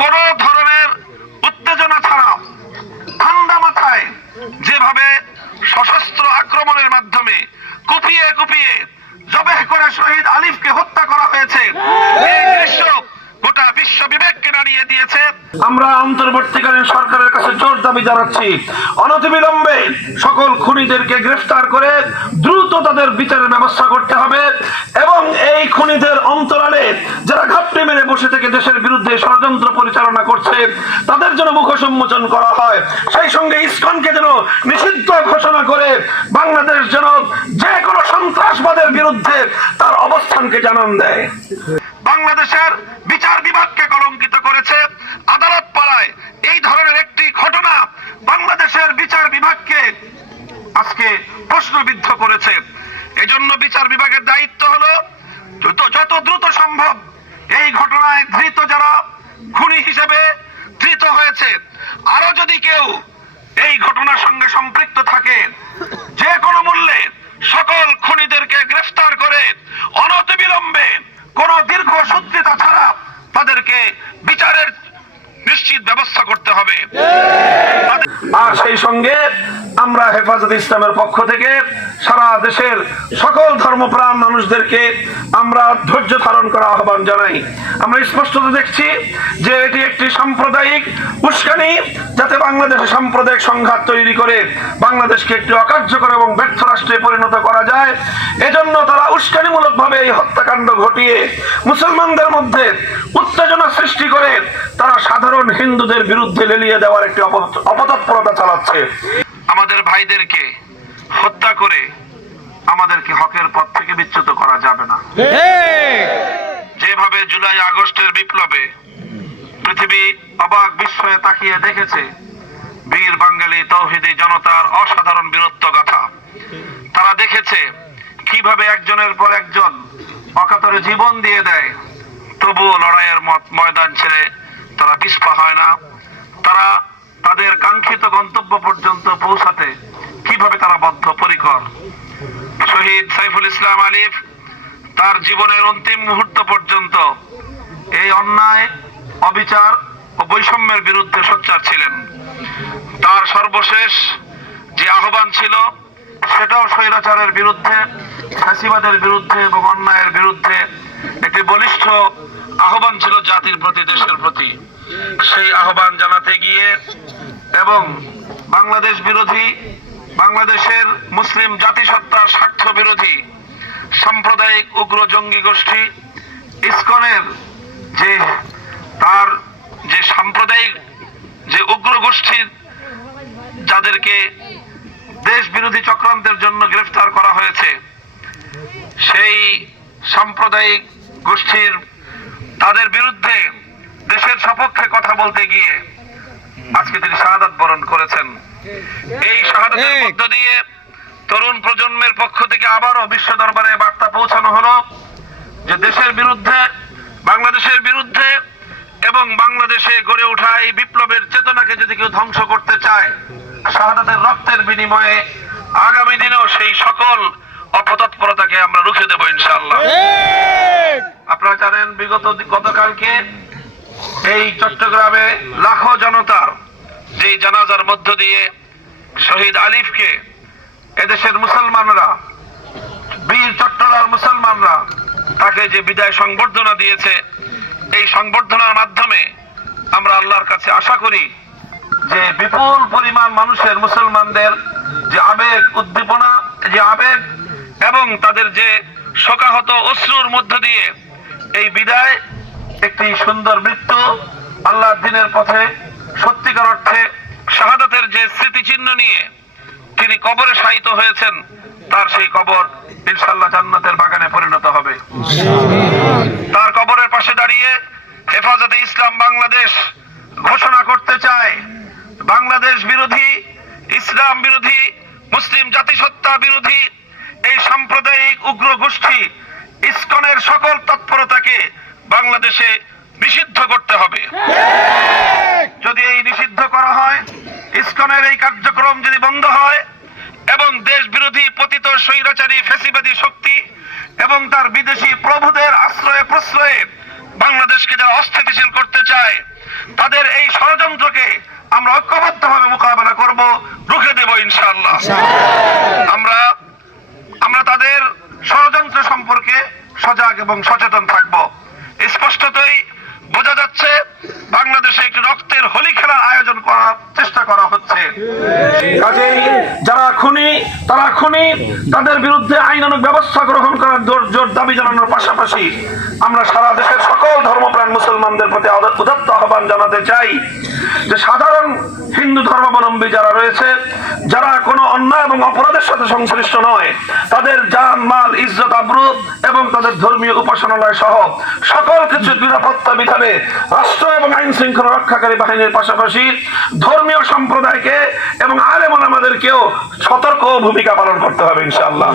কোন ধরনের উত্তেজনা ছাড়া ঠান্ডা মাথায় যেভাবে সশস্ত্র আক্রমণের মাধ্যমে কুপিয়ে কুপিয়ে জবেহ করে শহীদ আলিফকে হত্যা করা হয়েছে, এই দৃশ্য গোটা বিশ্ব বিবেককে নাড়িয়ে দিয়েছে। আমরা অন্তর্বর্তীকালীন সরকারের কাছে জোর দাবি জানাচ্ছি। অনতিবিলম্বে সকল খুনিদেরকে গ্রেফতার করে দ্রুত তাদের বিচারের ব্যবস্থা করতে হবে এবং এই খুনিদের অন্তরালে যারা ঘাপটি মেরে বসে থেকে দেশের বিরুদ্ধে ষড়যন্ত্র পরিচালনা করছে, তাদের জন্য মুখ সম্মোচন করা হয়। সেই সঙ্গে ইসকনকে যেন নিষিদ্ধ ঘোষণা করে বাংলাদেশ যেন যে কোনো সন্ত্রাসবাদের বিরুদ্ধে তার অবস্থানকে জানান দেয়। বাংলাদেশের বিচার বিভাগকে কলঙ্কিত করেছে। আদালত পাড়ায় এই ধরনের একটি ঘটনা বাংলাদেশের বিচার বিভাগকে আজকে প্রশ্নবিদ্ধ করেছে। এজন্য বিচার বিভাগের দায়িত্ব হলো যত দ্রুত সম্ভব এই ঘটনায় ধৃত যারা খুনি হিসেবে ধৃত হয়েছে, আরও যদি কেউ এই ঘটনার সঙ্গে সম্পৃক্ত থাকে, যে কোনো মূল্যে সকল খুনিদেরকে গ্রেফতার করে অনতিবিলম্বে কোন দীর্ঘ সূত্রিতা ছাড়া তাদেরকে বিচারের নিশ্চিত ব্যবস্থা করতে হবে। আর সেই সঙ্গে আমরা হেফাজত ইসলামের পক্ষ থেকে সারা দেশের সকল ধর্মপ্রাণ মানুষদেরকে আমরা ধৈর্য ধারণ করা আহ্বান জানাই। আমরা স্পষ্টত দেখছি যে এটি একটি সাম্প্রদায়িক উস্কানি যাতে বাংলাদেশে সাম্প্রদায়িক সংঘাত তৈরি করে বাংলাদেশকে একটি অকার্যকর এবং ব্যর্থ রাষ্ট্রে পরিণত করা যায়। এজন্য তারা উস্কানিমূলক ভাবে এই হত্যাকাণ্ড ঘটিয়ে মুসলমানদের মধ্যে উত্তেজনা সৃষ্টি করে তারা সাধারণ হিন্দুদের বিরুদ্ধে লেলিয়ে দেওয়ার একটি অপতৎপরতা চালাচ্ছে। আমাদের ভাইদেরকে হত্যা করে আমাদেরকে হকের পথ থেকে বিচ্যুত করা যাবে না। যেভাবে জুলাই আগস্টের বিপ্লবে পৃথিবী অবাক বিস্ময়ে তাকিয়ে দেখেছে, বীর বাঙালি তৌহিদি জনতার অসাধারণ বীরত্ব গাথা। তারা দেখেছে কীভাবে একজনের পর একজন অকাতরে জীবন দিয়ে দেয়, তবুও লড়াইয়ের মত- ময়দান ছেড়ে তারা পিছপা হয় না। তারা তাদের কাঙ্ক্ষিত গন্তব্য পর্যন্ত পৌঁছাতে কীভাবে তারা বদ্ধপরিকর? শহীদ সাইফুল ইসলাম আলিফ তার জীবনের অন্তিম মুহূর্ত পর্যন্ত এই অন্যায়, অবিচার ও বৈষম্যের বিরুদ্ধে সোচ্চার ছিলেন। তার সর্বশেষ যে আহ্বান ছিল, সেটাও স্বৈরাচারের বিরুদ্ধে, ফ্যাসিবাদের বিরুদ্ধে এবং অন্যায়ের বিরুদ্ধে একটি বলিষ্ঠ আহ্বান ছিল জাতির প্রতি, দেশের প্রতি। সেই আহ্বান জানাতে গিয়ে এবং বাংলাদেশ বিরোধী, বাংলাদেশের মুসলিম জাতিসত্তার স্বার্থ বিরোধী সাম্প্রদায়িক উগ্র জঙ্গি গোষ্ঠী ইসকনের যে তার যে সাম্প্রদায়িক যে উগ্র গোষ্ঠীর যাদেরকে দেশ বিরোধী চক্রান্তের জন্য গ্রেফতার করা হয়েছে, সেই সাম্প্রদায়িক গোষ্ঠীর তাদের বিরুদ্ধে দেশের সপক্ষে কথা বলতে গিয়ে আজকে তিনি শাহাদাত বরণ করেছেন। এই শাহাদাতের মধ্য দিয়ে তরুণ প্রজন্মের পক্ষ থেকে আবারও বিশ্ব দরবারে বার্তা পৌঁছানো হলো যে দেশের বিরুদ্ধে বাংলাদেশের বিরুদ্ধে এবং বাংলাদেশে গড়ে ওঠা এই বিপ্লবের চেতনাকে যদি কেউ ধ্বংস করতে চায় শাহাদাতের রক্তের বিনিময়ে আগামী দিনেও সেই সকল অপতৎপরতাকে আমরা রুখে দেবো ইনশাআল্লাহ। আপনারা জানেন বিগত গতকালকে এই চট্টগ্রামে লাখো জনতার যে জানাজার মধ্য দিয়ে শহীদ আলিফকে এদেশের মুসলমানরা, বীর চট্টগ্রাম মুসলমানরা তাকে যে বিদায় সংবর্ধনা দিয়েছে, এই সংবর্ধনার মাধ্যমে আমরা আল্লাহর কাছে আশা করি যে বিপুল পরিমাণ মানুষের মুসলমানদের যে আবেগ উদ্দীপনা, যে আবেগ এবং তাদের যে শোকাহত অশ্রুর মধ্য দিয়ে এই বিদায়, একটি সুন্দর মৃত্যু আল্লাহ দিনের পথে, সত্যিকার অর্থে শাহাদাতের যে স্মৃতিচিহ্ন নিয়ে তিনি কবরে শায়িত হয়েছেন, তার সেই কবর ইনশাল্লাহ জান্নাতের বাগানে পরিণত হবে। তার কবরের পাশে দাঁড়িয়ে হেফাজতে ইসলাম বাংলাদেশ ঘোষণা করতে চায়। বাংলাদেশ বিরোধী, ইসলাম বিরোধী, মুসলিম জাতিসত্তা বিরোধী এই সাম্প্রদায়িক উগ্র গোষ্ঠী ইসকনের সকল তৎপরতাকে বাংলাদেশে নিষিদ্ধ করতে হবে। যদি এই নিষিদ্ধ করা হয় ইসকনের এই কার্যক্রম যদি বন্ধ হয় এবং দেশ বিরোধী পতিত স্বৈরাচারী ফেসিবাদী শক্তি এবং তার বিদেশি প্রভুদের আশ্রয়ে প্রশ্রয়ে বাংলাদেশকে যারা অস্থিতিশীল করতে চায় তাদের এই ষড়যন্ত্রকে আমরা ঐক্যবদ্ধভাবে মোকাবেলা করব রুখে দেব ইনশাআল্লাহ। আমরা আমরা তাদের সজাগ এবং সচেতন থাকব। স্পষ্টতই বোঝা যাচ্ছে বাংলাদেশে একটি রক্তের হোলি খেলার আয়োজন করার চেষ্টা করা হচ্ছে। কাজেই যারা খুনি, তারা খুনি, তাদের বিরুদ্ধে আইনানুক ব্যবস্থা গ্রহণ করার জোর জোর দাবি জানানোর পাশাপাশি আমরা সারা দেশের সকল ধর্মপ্রাণ মুসলমানদের প্রতি উদাত্ত আহ্বান জানাতে চাই যে সাধারণ হিন্দু ধর্মাবলম্বী যারা রয়েছে, যারা কোনো অন্যায় এবং অপরাধের সাথে সংশ্লিষ্ট নয়, তাদের জান, মাল, ইজ্জত আব্রু এবং তাদের ধর্মীয় উপাসনালয় সহ সকল কিছু নিরাপত্তা বিধানে রাষ্ট্র এবং আইন শৃঙ্খলা রক্ষাকারী বাহিনীর পাশাপাশি ধর্মীয় সম্প্রদায়কে এবং আলেমন আমাদেরকেও সতর্ক ভূমিকা পালন করতে হবে, ইনশাআল্লাহ।